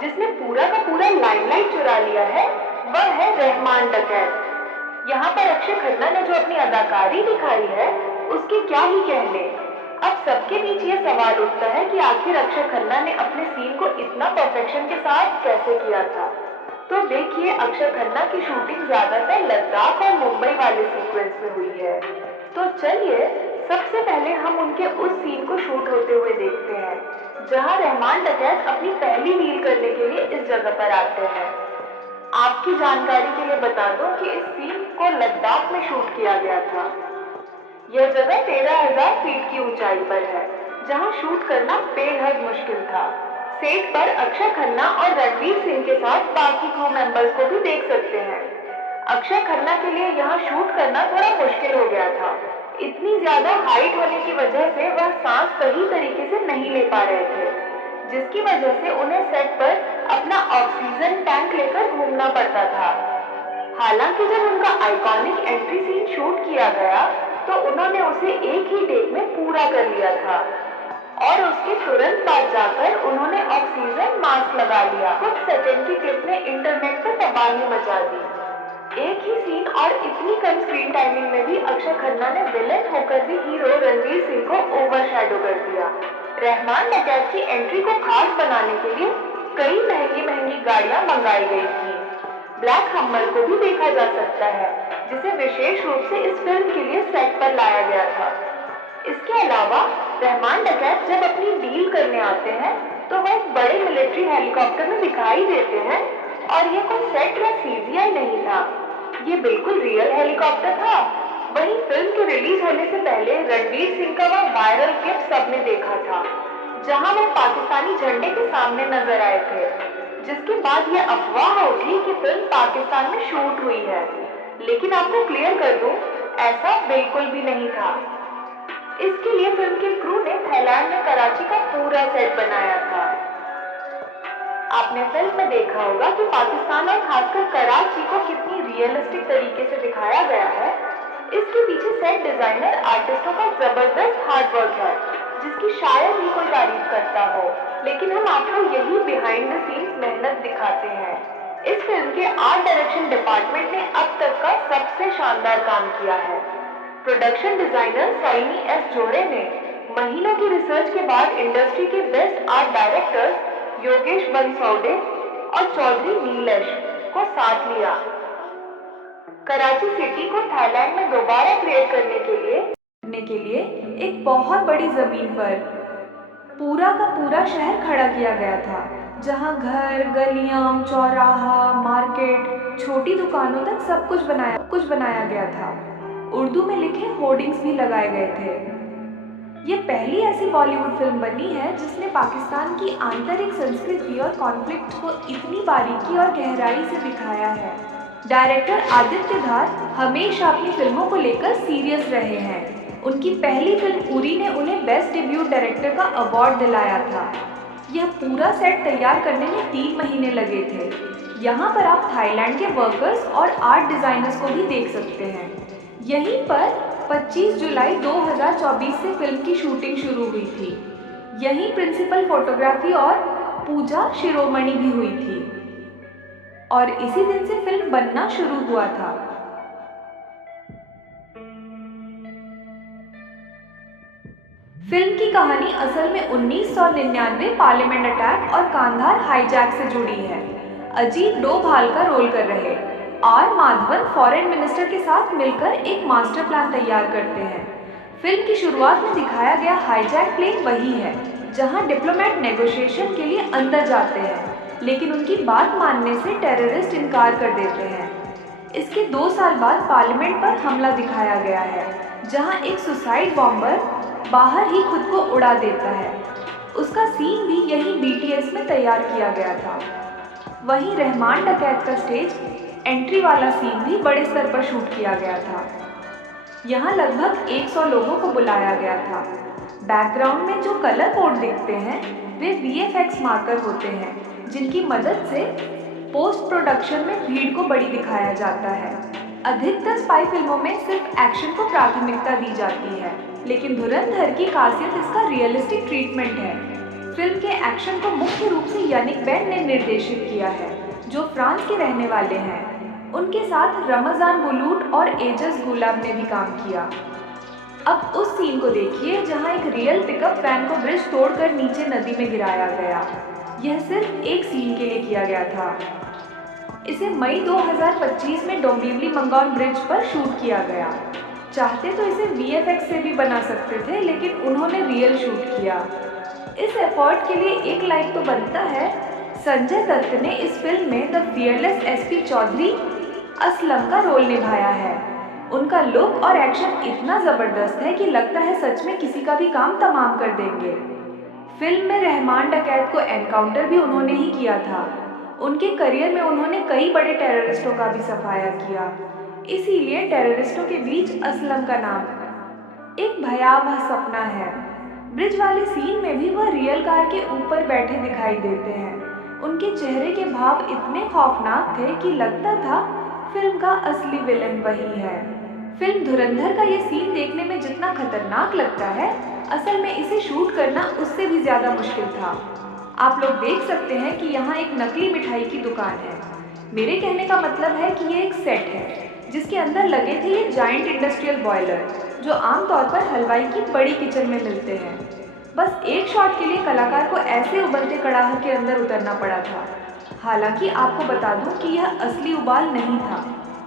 जिसने पूरा का पूरा लाइमलाइट चुरा लिया है, वह है रहमान डकैत। यहाँ पर अक्षय खन्ना ने जो अपनी अदाकारी दिखाई है, उसके क्या ही कहने। अब सबके बीच ये सवाल उठता है कि आखिर अक्षय खन्ना ने अपने सीन को इतना परफेक्शन के साथ कैसे किया था। तो देखिए, अक्षय खन्ना की शूटिंग ज्यादातर लद्दाख और मुंबई वाले सीक्वेंस में हुई है। तो चलिए सबसे पहले हम उनके उस सीन को शूट होते हुए देखते हैं जहां रहमान डकैत अपनी पहली डील करने के लिए इस जगह पर आते हैं। आपकी जानकारी के लिए बता दूं कि इस सीन को लद्दाख में शूट किया गया था। यह जगह 13,000 फीट की ऊंचाई पर है, जहां शूट करना बेहद मुश्किल था। सेट पर अक्षय खन्ना और रणवीर सिंह के साथ बाकी क्रू मेंबर्स को भी देख सकते हैं। अक्षय खन्ना के लिए यहाँ शूट करना थोड़ा मुश्किल हो गया था। इतनी ज्यादा हाइट होने की वजह से वह सांस सही तरीके से नहीं ले पा रहे थे, जिसकी वजह से उन्हें सेट पर अपना ऑक्सीजन टैंक लेकर घूमना पड़ता था। हालांकि जब उनका आइकॉनिक एंट्री सीन शूट किया गया तो उन्होंने उसे एक ही टेक में पूरा कर लिया था और उसके तुरंत बाद जाकर उन्होंने ऑक्सीजन मास्क लगा लिया। कुछ सेकंड की क्लिप ने इंटरनेट पर तबाही मचा दी। एक ही सीन और इतनी कम स्क्रीन टाइमिंग में भी अक्षय खन्ना ने विलेन होकर भी हीरो रणवीर सिंह को ओवरशैडो कर दिया। रहमान डकैत की एंट्री को खास बनाने के लिए कई महंगी गाड़ियां मंगाई गई थी। ब्लैक हम्मर को भी देखा जा सकता है, जिसे विशेष रूप से इस फिल्म के लिए सेट पर लाया गया था। इसके अलावा रहमान डकैत जब अपनी डील करने आते हैं तो वह एक बड़े मिलिट्री हेलीकॉप्टर में दिखाई देते हैं, और ये कोई सेट या सीजीआई नहीं था, ये बिल्कुल रियल हेलीकॉप्टर था। वहीं फिल्म के रिलीज होने से पहले रणवीर सिंह का वह वायरल क्लिप सबने देखा था, जहां वो पाकिस्तानी झंडे के सामने नजर आए थे, जिसके बाद ये अफवाह उठी कि फिल्म पाकिस्तान में शूट हुई है। लेकिन आपको क्लियर कर दूं, ऐसा बिल्कुल भी नहीं था। इसके लिए फिल्म के क्रू ने थाईलैंड में कराची का पूरा सेट बनाया था। आपने फिल्म में देखा होगा कि पाकिस्तान और खासकर कराची को कितनी रियलिस्टिक तरीके से दिखाया गया है। इसके पीछे सेट डिजाइनर आर्टिस्टों का जबरदस्त हार्ड वर्क है, जिसकी शायद ही कोई तारीफ करता हो, लेकिन हम आपको यही बिहाइंड द सीन्स मेहनत दिखाते हैं। इस फिल्म के आर्ट डायरेक्शन डिपार्टमेंट ने अब तक का सबसे शानदार काम किया है। प्रोडक्शन डिजाइनर साइनी एस जोड़े ने महीनों की रिसर्च के बाद इंडस्ट्री के बेस्ट आर्ट डायरेक्टर्स योगेश बंसौडे और चौधरी नीलेश को साथ लिया। कराची सिटी को थाईलैंड में दोबारा क्रिएट करने के लिए एक बहुत बड़ी जमीन पर पूरा का पूरा शहर खड़ा किया गया था, जहां घर, गलियां, चौराहा, मार्केट, छोटी दुकानों तक सब कुछ बनाया गया था। उर्दू में लिखे होर्डिंग्स भी लगाए गए थे। ये पहली ऐसी बॉलीवुड फिल्म बनी है जिसने पाकिस्तान की आंतरिक संस्कृति और कॉन्फ्लिक्ट को इतनी बारीकी और गहराई से दिखाया है। डायरेक्टर आदित्य धार हमेशा अपनी फिल्मों को लेकर सीरियस रहे हैं। उनकी पहली फिल्म उरी ने उन्हें बेस्ट डेब्यूट डायरेक्टर का अवार्ड दिलाया था। यह पूरा सेट तैयार करने में 3 महीने लगे थे। यहाँ पर आप थाईलैंड के वर्कर्स और आर्ट डिजाइनर्स को भी देख सकते हैं। यहीं पर 25 जुलाई 2024 से फिल्म की शूटिंग शुरू हुई थी। यहीं प्रिंसिपल फोटोग्राफी और पूजा शिरोमणि भी हुई थी, और इसी दिन से फिल्म बनना शुरू हुआ था। फिल्म की कहानी असल में 1999 पार्लियामेंट अटैक और कांधार हाईजैक से जुड़ी है। अजीत डोभाल का रोल कर रहे आर माधवन फॉरेन मिनिस्टर के साथ मिलकर एक मास्टर प्लान तैयार करते हैं। फिल्म की शुरुआत में दिखाया गया हाईजैक प्लेन वही है जहां डिप्लोमेट नेगोशिएशन के लिए अंदर जाते हैं, लेकिन उनकी बात मानने से टेररिस्ट इनकार कर देते हैं। इसके 2 साल बाद पार्लियामेंट पर हमला दिखाया गया है, जहां एक सुसाइड बॉम्बर बाहर ही खुद को उड़ा देता है। उसका सीन भी यही BTS में तैयार किया गया था। वहीं रहमान डकैत का स्टेज एंट्री वाला सीन भी बड़े स्तर पर शूट किया गया था। यहाँ लगभग 100 लोगों को बुलाया गया था। बैकग्राउंड में जो कलर कोड दिखते हैं वे VFX मार्कर होते हैं, जिनकी मदद से पोस्ट प्रोडक्शन में भीड़ को बड़ी दिखाया जाता है। अधिकतर स्पाई फिल्मों में सिर्फ एक्शन को प्राथमिकता दी जाती है, लेकिन धुरंधर की खासियत इसका रियलिस्टिक ट्रीटमेंट है। फिल्म के एक्शन को मुख्य रूप से यानिक बेन ने निर्देशित किया है, जो फ्रांस के रहने वाले हैं। उनके साथ रमजान बुलूट और एजस गुलाब ने भी काम किया। अब उस सीन को देखिए जहां एक रियल पिकअप वैन को ब्रिज तोड़कर नीचे नदी में गिराया गया। यह सिर्फ एक सीन के लिए किया गया था। इसे मई 2025 में डोंबिवली मंगोन ब्रिज पर शूट किया गया। चाहते तो इसे VFX से भी बना सकते थे, लेकिन उन्होंने रियल शूट किया। इस एफर्ट के लिए एक लाइक तो बनता है। संजय दत्त ने इस फिल्म में the fearless SP Chaudhary Aslam का रोल निभाया है। उनका लुक और एक्शन इतना जबरदस्त है कि लगता है सच में किसी का भी काम तमाम कर देंगे। फिल्म में रहमान डकैत को एनकाउंटर भी उन्होंने ही किया था। उनके करियर में उन्होंने कई बड़े टेररिस्टों का भी सफाया किया, इसीलिए टेररिस्टों के बीच असलम का नाम एक भयावह सपना है। ब्रिज वाले सीन में भी वह रियल कार के ऊपर बैठे दिखाई देते हैं। उनके चेहरे के भाव इतने खौफनाक थे कि लगता था फिल्म का असली विलन वही है। फिल्म धुरंधर का ये सीन देखने में जितना खतरनाक लगता है, असल में इसे शूट करना उससे भी ज्यादा मुश्किल था। आप लोग देख सकते हैं कि यहाँ एक नकली मिठाई की दुकान है। मेरे कहने का मतलब है कि ये एक सेट है जिसके अंदर लगे थे ये जायंट इंडस्ट्रियल बॉयलर, जो आमतौर पर हलवाई की बड़ी किचन में मिलते हैं। बस एक शॉट के लिए कलाकार को ऐसे उबलते कड़ाह के अंदर उतरना पड़ा था। हालांकि आपको बता दूं कि यह असली उबाल नहीं था।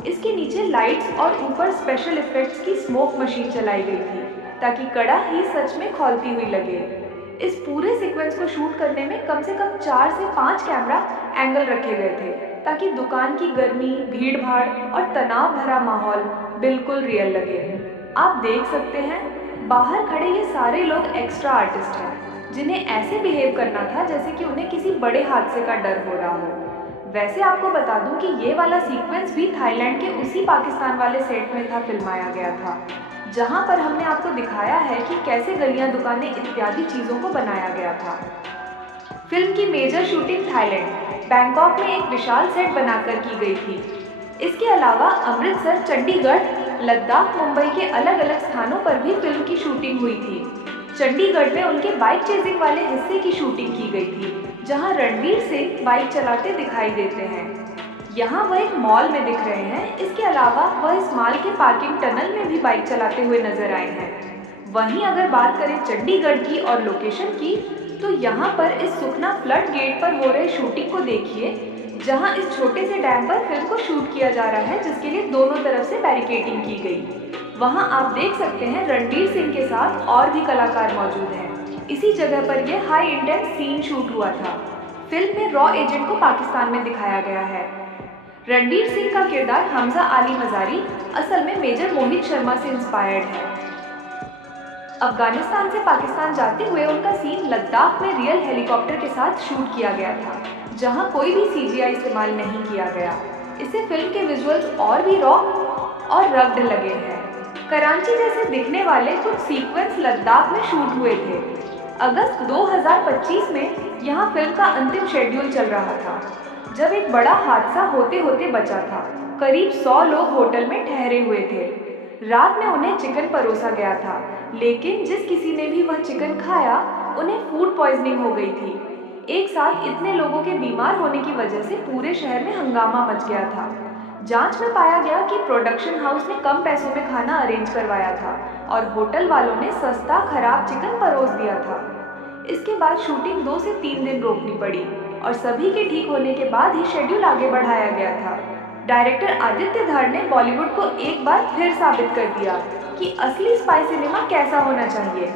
इसके नीचे लाइट्स और ऊपर स्पेशल इफेक्ट्स की स्मोक मशीन चलाई गई थी ताकि कड़ाह ही सच में खौलती हुई लगे। इस पूरे सीक्वेंस को शूट करने में कम से कम 4 से 5 कैमरा एंगल रखे गए थे ताकि दुकान की गर्मी, भीड़-भाड़ और तनाव भरा माहौल बिल्कुल रियल लगे। आप देख सकते हैं बाहर खड़े ये सारे लोग एक्स्ट्रा आर्टिस्ट हैं जिन्हें ऐसे बिहेव करना था जैसे कि उन्हें किसी बड़े हादसे का डर हो रहा हो। वैसे आपको बता दूं कि ये वाला सीक्वेंस भी थाईलैंड के उसी पाकिस्तान वाले सेट में था फिल्माया गया था, जहां पर हमने आपको दिखाया है कि कैसे गलियां, दुकानें इत्यादि चीज़ों को बनाया गया था। फिल्म की मेजर शूटिंग थाईलैंड, बैंकॉक में एक विशाल सेट बनाकर की गई थी। इसके अलावा अमृतसर, चंडीगढ़, लद्दाख, मुंबई के अलग अलग स्थानों पर भी फिल्म की शूटिंग हुई थी। चंडीगढ़ में उनके बाइक चेजिंग वाले हिस्से की शूटिंग की गई थी, जहां रणवीर सिंह बाइक चलाते दिखाई देते हैं। यहाँ वह एक मॉल में दिख रहे हैं। इसके अलावा वह इस मॉल के पार्किंग टनल में भी बाइक चलाते हुए नजर आए हैं। वहीं अगर बात करें चंडीगढ़ की और लोकेशन की, तो यहाँ पर इस सुखना फ्लड गेट पर हो रहे शूटिंग को देखिए, जहाँ इस छोटे से डैम पर फिल्म को शूट किया जा रहा है, जिसके लिए दोनों तरफ से बैरिकेडिंग की गई। वहाँ आप देख सकते हैं रणवीर सिंह के साथ और भी कलाकार मौजूद हैं। इसी जगह पर यह हाई इंटेंस सीन शूट हुआ था। फिल्म में रॉ एजेंट को पाकिस्तान में दिखाया गया है। रणवीर सिंह का किरदार हमजा आली मजारी असल में मेजर मोहित शर्मा से इंस्पायर्ड है। अफगानिस्तान से पाकिस्तान जाते हुए उनका सीन लद्दाख में रियल हेलीकॉप्टर के साथ शूट किया गया था, जहां कोई भी CGI इस्तेमाल नहीं किया गया। इससे फिल्म के विजुअल्स और भी रॉ और रग्ड लगे हैं। कराची जैसे दिखने वाले कुछ सीक्वेंस लद्दाख में शूट हुए थे। अगस्त 2025 में यहाँ फिल्म का अंतिम शेड्यूल चल रहा था, जब एक बड़ा हादसा होते होते बचा था। करीब 100 लोग होटल में ठहरे हुए थे। रात में उन्हें चिकन परोसा गया था, लेकिन जिस किसी ने भी वह चिकन खाया उन्हें फूड पॉइजनिंग हो गई थी। एक साथ इतने लोगों के बीमार होने की वजह से पूरे शहर में हंगामा मच गया था। जांच में पाया गया कि प्रोडक्शन हाउस ने कम पैसों में खाना अरेंज करवाया था और होटल वालों ने सस्ता खराब चिकन परोस दिया था। इसके बाद शूटिंग 2 से 3 दिन रोकनी पड़ी और सभी के ठीक होने के बाद ही शेड्यूल आगे बढ़ाया गया था। डायरेक्टर आदित्य धर ने बॉलीवुड को एक बार फिर साबित कर दिया कि असली स्पाई सिनेमा कैसा होना चाहिए।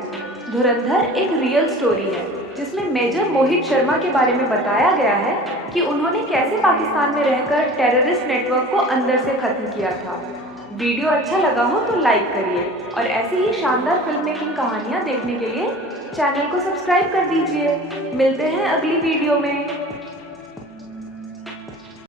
धुरंधर एक रियल स्टोरी है जिसमें मेजर मोहित शर्मा के बारे में बताया गया है कि उन्होंने कैसे पाकिस्तान में रहकर टेररिस्ट नेटवर्क को अंदर से खत्म किया था। वीडियो अच्छा लगा हो तो लाइक करिए और ऐसी ही शानदार फिल्म मेकिंग कहानियाँ देखने के लिए चैनल को सब्सक्राइब कर दीजिए। मिलते हैं अगली वीडियो में।